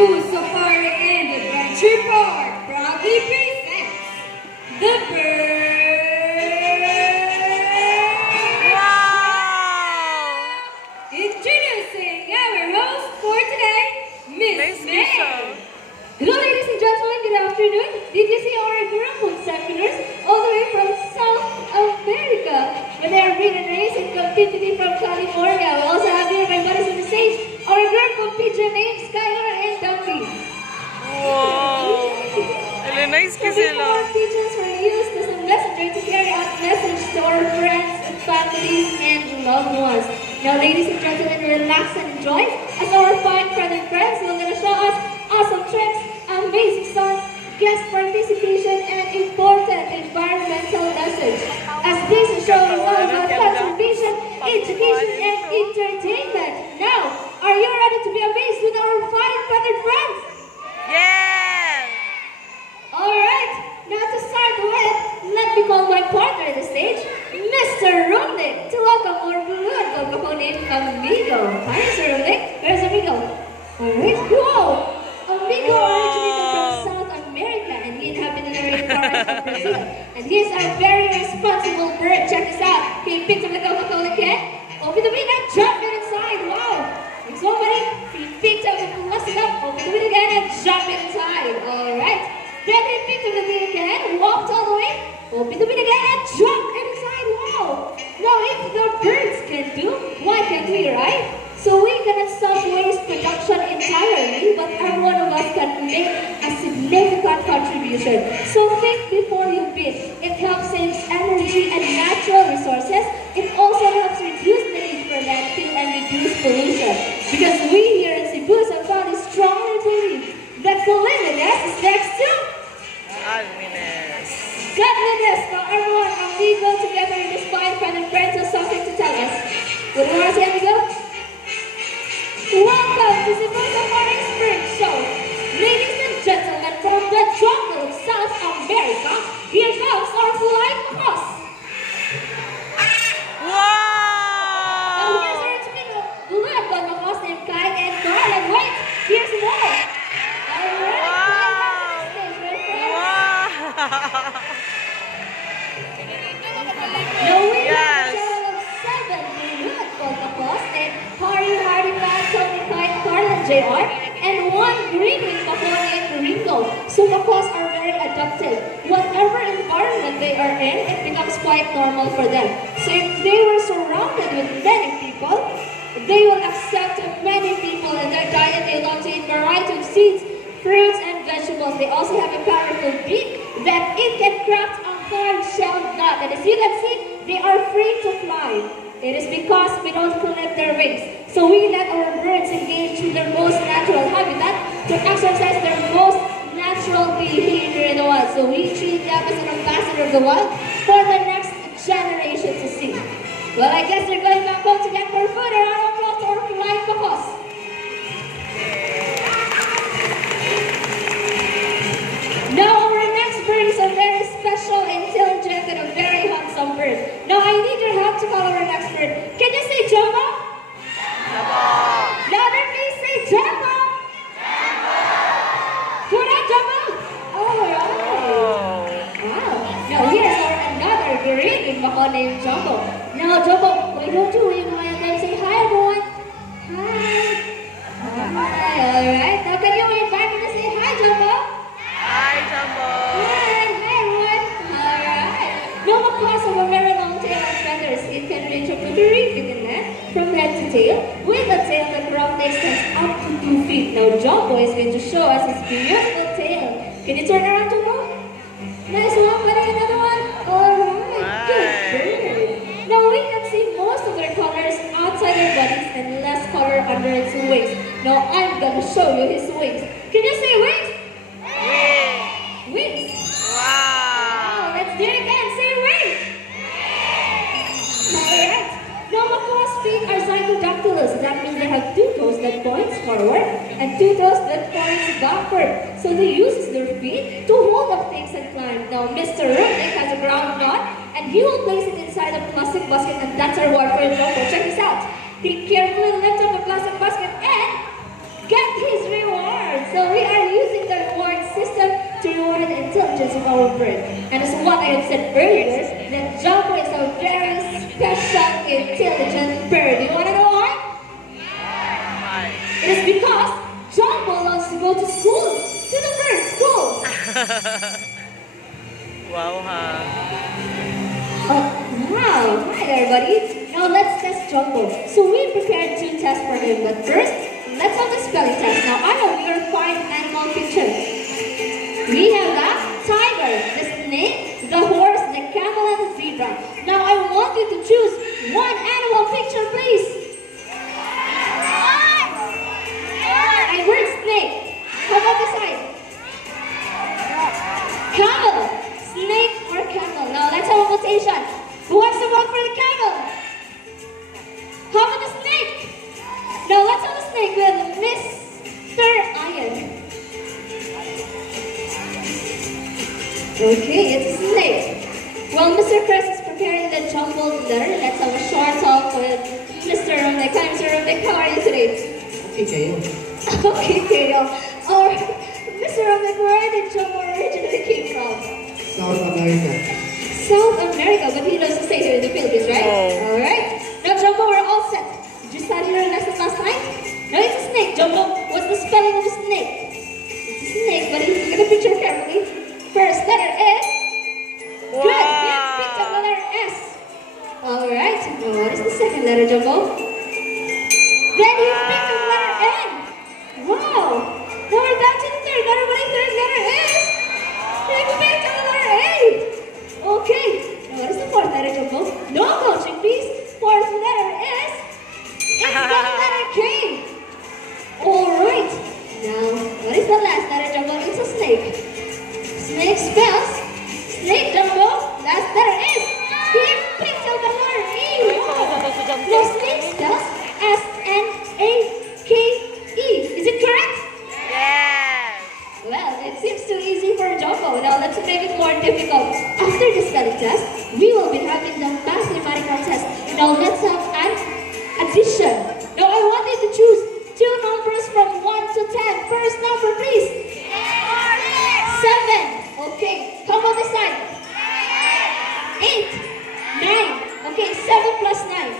Cebu Safari and Adventure Park proudly presents the bird. Wow! Introducing our host for today, Miss May. Hello, ladies and gentlemen. Good afternoon. Did you see our group of seconders all the way from South America? When they are being raised in captivity from California. We also have here my buddies on the stage. Our group of pigeon names, Skylar and Dumpy. Wow! Ele nice So kasi before sila. pigeons were used as a messenger to carry out messages to our friends, families, and loved ones. Now, ladies and gentlemen, relax and enjoy as our fine friend and friends will gonna show us awesome tricks, amazing songs, guest participation, and important environmental message. As this show is all about conservation, education, and entertainment. Now, are you ready to be amazed with our fine feathered friends? Yeah! Alright, now to start with, let me call my partner on the stage, Mr. Rumnik, to welcome our blood couple named Amigo. Hi, Mr. Rumnik. Where's Amigo? Alright, whoa! Amigo originated from South America and he inhabited the rainforest of Brazil. And he is a very responsible bird. Check this out. He picked up the Coca-Cola can, opened the wing and jumped it inside. Wow! Next one, buddy. He picked up the plastic up, opened the wing again and jumped it inside. Alright. Then he picked up the thing again, walked all the way, opened the wing again and jumped it inside. Wow! Now if the birds can do, why can't we, right? So we cannot stop waste production entirely, but every one of us can make a significant contribution. So think before you bid. It helps save energy and natural resources. It also helps reduce the need for landfill and reduce pollution. Because we here in Cebu Safari strongly believe that cleanliness is next to Almines. godliness. Now everyone, amigo, together in this fine friend and friends has something to tell us. What do you want to say, amigo? Welcome to Cebu Safari Spring Show. Ladies and gentlemen, from the jungle of South America, here comes our flying cross. Now Wow! here's our twin blood on the horse named Kai and Carl. And wait, here's more. Alright, Wow! stage, right, friend? Wow! Now we Yes. have a total of 7 blood on the horse named Harry, Hardy, Man, Tony, Kai, Carl, and JR. And 1 green wing macaw named Ringo. So macaws are very adaptive. Whatever environment they are in, it becomes quite normal for them. So if they were surrounded with many people, they will accept many people in their diet. They love to eat variety of seeds, fruits, and vegetables. They also have a powerful beak that it can craft a hard-shelled nut. And as you can see, they are free to fly. It is because we don't clip their wings. So we let our birds engage in their most natural habitat to exercise their most natural behavior in the wild. So we treat them as an ambassador of the wild for the next generation to see. Well, I guess they're going back home to get more food and our applause or flying macaws. Now our next bird is a very special, intelligent, and a very handsome bird. Now I need your help to call our next bird. Can you say Jumbo? Louder please, say Jumbo! Put on Jumbo! Alright. Wow. Now here's our another great macaw named Jumbo. Now Jumbo, why don't you wave hi and then say hi everyone? Hi. Hi. Alright. Now can you wave back and say hi Jumbo? Hi, Jumbo! Hi everyone! Alright. No macaws have a very long tail and feathers. It can reach up to 3 feet in length from head to tail, with a tail that roughly extends up to 2 feet. Now Jumbo is going to show us his beautiful tail. Can you turn around, Jumbo? Nice one, buddy. Another one. Alright. Good bird. Now we can see most of their colors outside their bodies and less color under its wings. Now I'm gonna show you his wings. Can you say wings? Wings. Wow! Let's do it again. Say wings. Alright. Now macaws' feet are zygodactylous. That means they have 2 toes that points forward and 2 toes that points backward. So they use their feet to hold up things and climb. Now Mr. Rumnik has a ground nut and he will place it inside a plastic basket and that's our reward for Jumbo. Check this out. He carefully lifts up the plastic basket and get his reward. So intelligence of our bird. And as what I had said earlier, that Jumbo is a very special, intelligent bird. You want to know why? Why? It is because Jumbo loves to go to school, to the bird school. Wow, ha. Wow, hi there, buddy. Now let's test Jumbo. So we prepared 2 tests for him, but first, let's have the spelling test. Now I know we are 5 animal pictures. We have the tiger, the snake, the horse, the camel, and the zebra. Now I want you to choose one animal picture, please. I heard snake. How about this side? Camel, snake, or camel? Now let's have a votation. Who wants to vote for the camel? How about the snake? Now let's have the snake with Mr. Iron. Okay, it's a snake. While Mr. Chris is preparing the jumbled letter, let's have a short talk with Mr. Rumnick. Hi, Mr. Rumnick. How are you today? Okay, kayo. Okay, Kale. Or Mr. Rumnick, where did Jumbo originally came from? South America. South America, but he loves to stay here in the Philippines, right? Oh. Alright. Now, Jumbo, we're all set. Did you study your lesson last night? No, it's a snake, Jumbo. What's the spelling of a snake? It's a snake, buddy. Look at the picture carefully. First letter is... Good. We have picked up the letter S. Alright. Now, what is the second letter, Jumbo? Then you picked up the letter N. Wow. Now we're down to the third letter, buddy. Third letter is... You picked up the letter A. Okay. Now, what is the fourth letter, Jumbo? No coaching, please. Fourth letter is... It's the letter K. Alright. Now, what is the last letter, Jumbo? It's a snake. Snake spells... Snake, Jumbo. Last letter is... He picked up the letter E. Wow. Now, snake spells S-N-A-K-E. Is it correct? Yes. Well, it seems too easy for Jumbo. Now let's make it more difficult. After the spelling test, we will be having the mathematical test. Now let's have an addition. Now I want you to choose 2 numbers from 1 to 10. First number, please. 7. Okay, come on this side. 8. 9. Okay, 7 plus 9.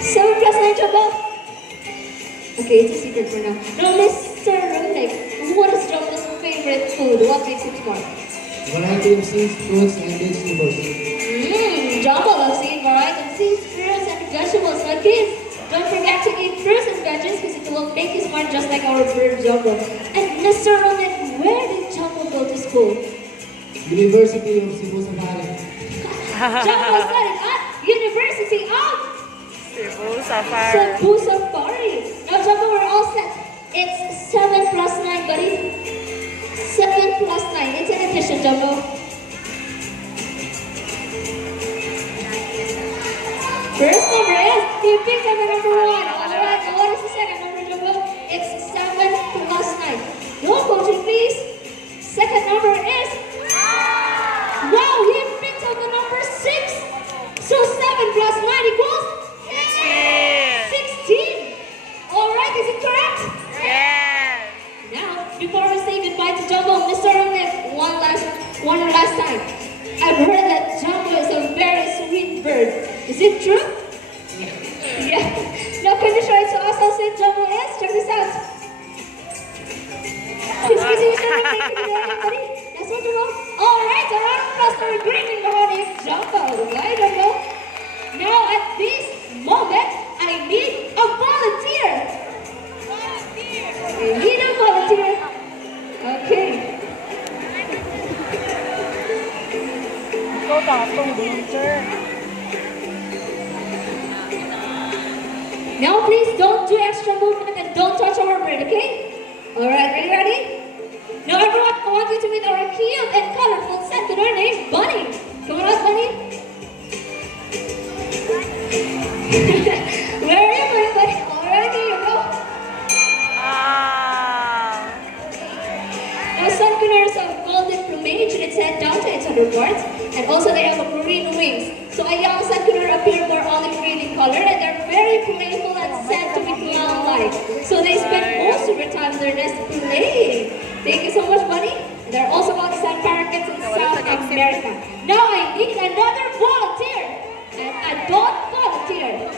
7 plus 9, Jumbo. Okay, it's a secret for now. Now, Mr. Rumnick, what is Jumbo's favorite food? What makes it smart? Variety of seeds, fruits, and vegetables. Jumbo loves eating variety of seeds, fruits, and vegetables. Now, kids, don't forget to eat fruits and veggies because it will make you smart just like our bird Jumbo. And Mr. Rumnick, where did Jumbo go to school? University of Cebu Safari. Jumbo studied at University of Cebu Safari. Cebu Safari. Now, Jumbo, we're all set. It's 7 plus 9, buddy. 7 plus 9. It's an addition, Jumbo. First number is, you picked up the number 1. Alright, now what is the second number, Jumbo? It's 7 plus 9. No coaching, please. Second number is, wow, he picked up the number 6. So 7 plus 9 equals 16. Alright, is it correct? Yes. Now, before we say goodbye to Jumbo, Mr. Rumnick, one last time. I've heard that Jumbo is a very sweet bird. Is it true? Yeah. Now, can you show it to us how sweet Jumbo is? Check this out. Please, can you show it? Everybody? That's what you want? Alright, a round of applause for a greeting behind Jumbo. Right, Jumbo? Now, at this moment, I need a volunteer. I need a volunteer. Okay. Go back to the Now, please don't do extra movement and don't touch our bird, okay? Alright, are you ready? Now, everyone, I want you to meet our cute and colorful sentinel named Bunny. Come on out, Bunny. Where are you, buddy? Alright, here you go. Now, sunconers have golden plumage and its head down to its underparts, and also they have a green wings. So a young sunconers appear more olive green in color, and they're very playful and said to be clown-like. So they spend most of their time on their nest playing. Thank you so much, buddy. And they're also called the sand parakeets in South America. Now I need another volunteer. An adult volunteer.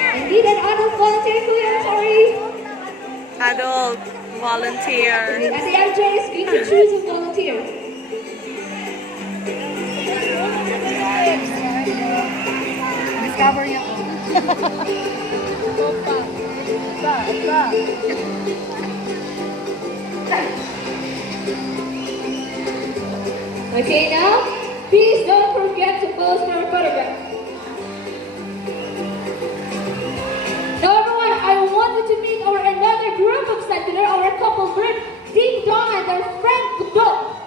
I need an adult volunteer, Kuya. Sorry. Adult volunteer. And the MJ is going to choose a volunteer. Discover niya. Okay, now, please don't forget to pose for a photograph. Now, everyone, I want you to meet another group of sentinel, our couple group, Ding Dong and their friend Budok.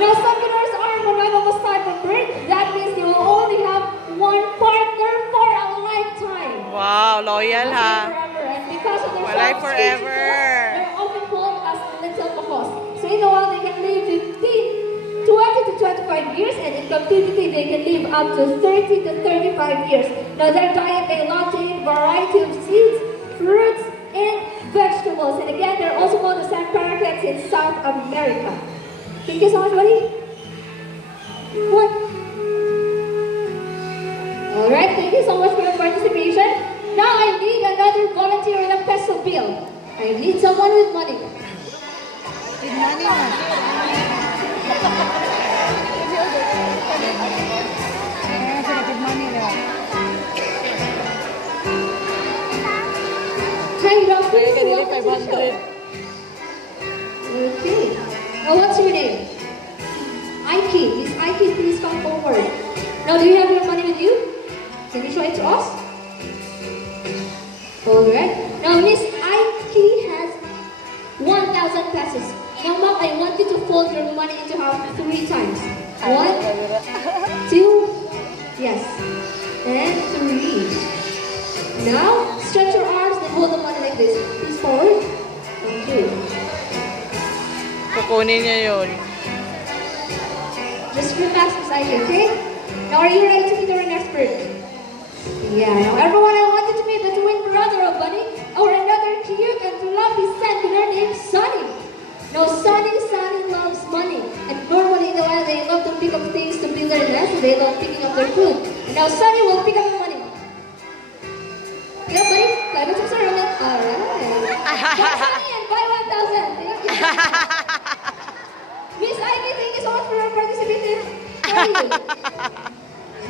Now, sentinels are a monogamous type of bird. That means they will only have one partner for a lifetime. Wow, loyal ha. Forever. And because of their Walay soft forever. speech, they're often called as little pacos. So in a while, they can live 20 to 25 years, and in captivity, they can live up to 30 to 35 years. Now, their diet, they love to eat a variety of seeds, fruits, and vegetables. And again, they're also called the sand parakeets in South America. Thank you so much, buddy. What? All right, thank you so much for your participation. Now, I need another volunteer with a peso bill. I need someone with money. With money na. Hi, Doctor. Kaya kanili Welcome to the 500. show. Okay. Now, what's your name? Aiki. Miss Aiki, please come forward. Now, do you have your money with you? Can you show it to us? Alright. Now, Miss Aiki has 1,000 pesos. Now, Mom, I want you to fold your money into half 3 times. 1, 2, yes, and 3. Now, stretch your arms and hold the money like this. Please forward. Okay. Kukunin niya yun. Just relax, Miss Aiki, okay? Now, are you ready to meet our next bird? Yeah, now everyone, I want you to meet the twin brother of Bunny, or another cute and fluffy sentinel named Sunny. Now, Sunny loves money, and normally in the wild, they love to pick up things to build their nest, and they love picking up their food. And now, Sunny will pick up the money. Yeah, buddy, climb into the room. Alright. Buy Sunny and buy 1,000. Thank you. Miss Ivy, thank you so much for your participation. How are you?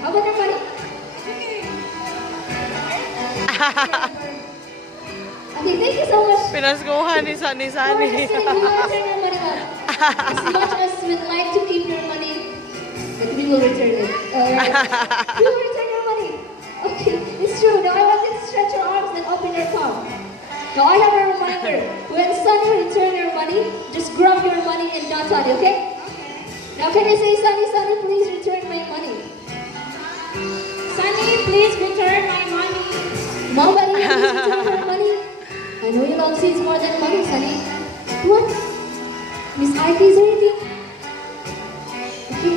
How about your money? Okay, thank you so much. Pinaskuhan ni Sunny For the Sunny. same, we will return your money back. As much as we'd like to keep your money, but we will return it. Alright? We will return your money. Okay, it's true. Now I want you to stretch your arms and open your palm. Now I have a reminder. When Sunny return your money, just grab your money and not on it, okay? Now can you say, Sunny, please return my money? Sunny, please return my money. Mama, please return my money. I know you love seeds more than money, Sunny. What? Miss Ike is ready. Okay.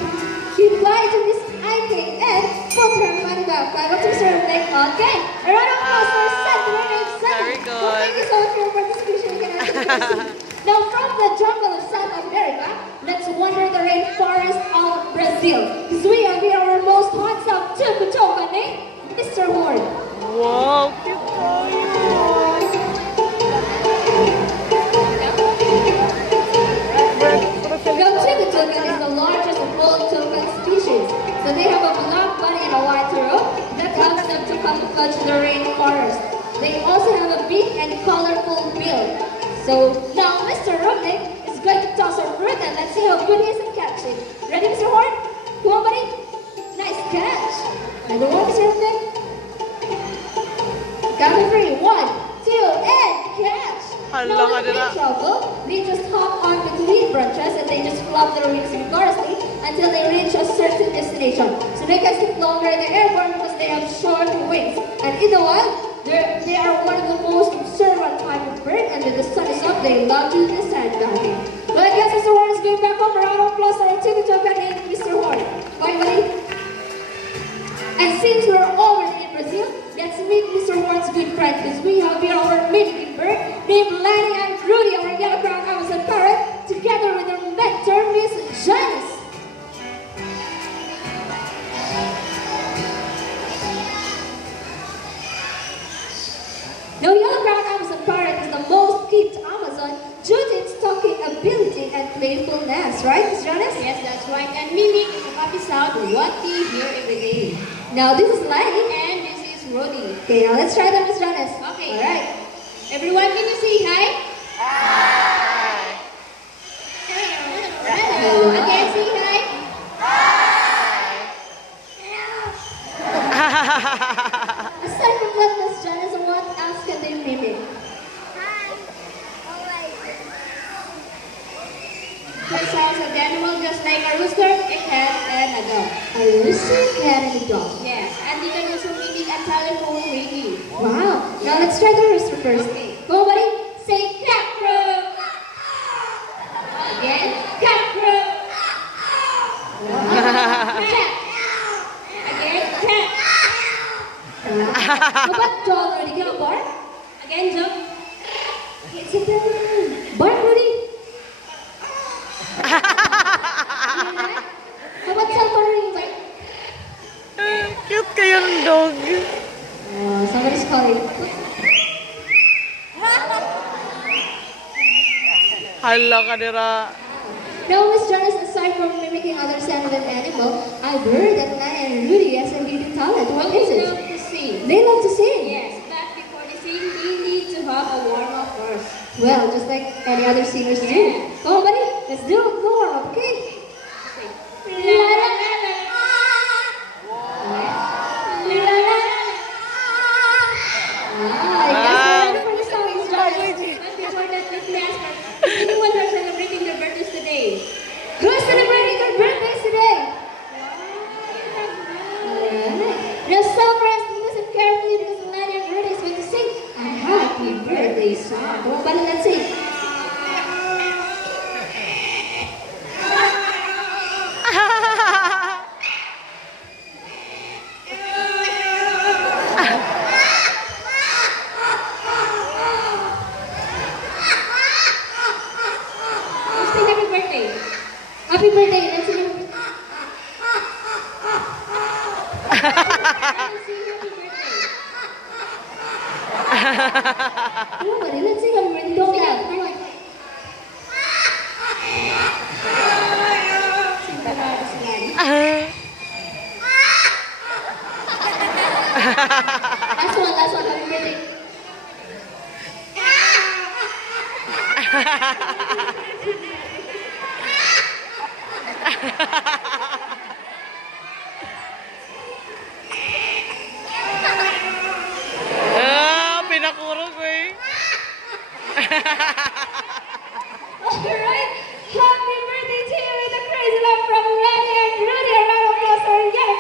Goodbye to Miss Ike and put her money back. I want to serve like, okay. A round of applause for Sentinel named Sunny. Very good. Well, thank you so much for your participation. You can ask the question. Now, from the jungle of South America, let's wander the rainforest of Brazil. Because we have here our most handsome Tucutuca named Mr. Horn. Wow, cute tayo. Now, Tucutuca is the largest of all toucan species. So they have a black body and a white throat that helps them to camouflage the rainforest. They also have a big and colorful bill. So now Mr. Rumnick is going to toss our fruit and let's see how good he is at catching. Ready, Mr. Horn? Come on, buddy. Nice catch. Another one, Mr. Rumnick. Count to 3. 1, 2, and catch. Hala Now ka when na. in trouble, they just hop on between branches and they just flap their wings vigorously until they reach a certain destination. So they can sit longer in the airborne because they have short wings. And in the wild, they are one of the most observant type of bird, and when the sun is up, they love to do the sandbagging. Well, I guess Mr. Horn is going back home. A round of applause for our Tucutuca named Mr. Horn. Bye, buddy. And since we're already in Brazil, let's meet Mr. Horn's good friend, because we have here our mini named Lenny and Rudy, our yellow crown Amazon parrot, together with their mentor, Miss Janice. Now, yellow crown Amazon parrot is the most kept Amazon due to its talking ability and playfulness, right, Miss Janice? Yes, that's right. And mimic is a happy sound what we hear every day. Now, this is Lenny. And this is Rudy. Okay, now let's try that, Miss Janice. Okay. All right. Everyone, can you say hi? Hello. Again, say hi. Aside from that, Miss Janice, what else can they mimic? The sounds of the animal just like a rooster, a cat, and a dog. A rooster, cat, and a dog. Yes, and they can also mimic a telephone ringing. Wow. Now let's try the rooster first. Okay. Go, buddy. Say cat crow. Again, Cat crow. cat. Again, cat. How about dog, Rudy? Can you bark? Again, dog. Sit down. Bark, Rudy. How about cellphone ring? Bark. Cute kayang dog. Somebody's calling. Hala ka nira. Now, Miss Janice, aside from mimicking other sounds of an animal, I've heard that Lana and Rudy has a hidden talent. What is They it? love to sing. They love to sing. Yes, but before they sing, they need to have a warm-up first. Well, just like any other singers do. Yeah. Come on, buddy. Let's do it. Go on, okay? La la la la. La la la la. I guess we're ready for the song, Miss Janice. But before that, let me ask her, anyone are celebrating their birthdays today? Who's celebrating their birthdays today? Now, some friends, listen carefully because Lana and Rudy is going to sing a happy birthday song. Come on, buddy, let's sing. Sing happy birthday. Happy birthday. Let's sing. Sing happy birthday. Come on, buddy, let's sing happy birthday. Don't laugh. Come on. Sing tagalog sila. Last one, happy birthday.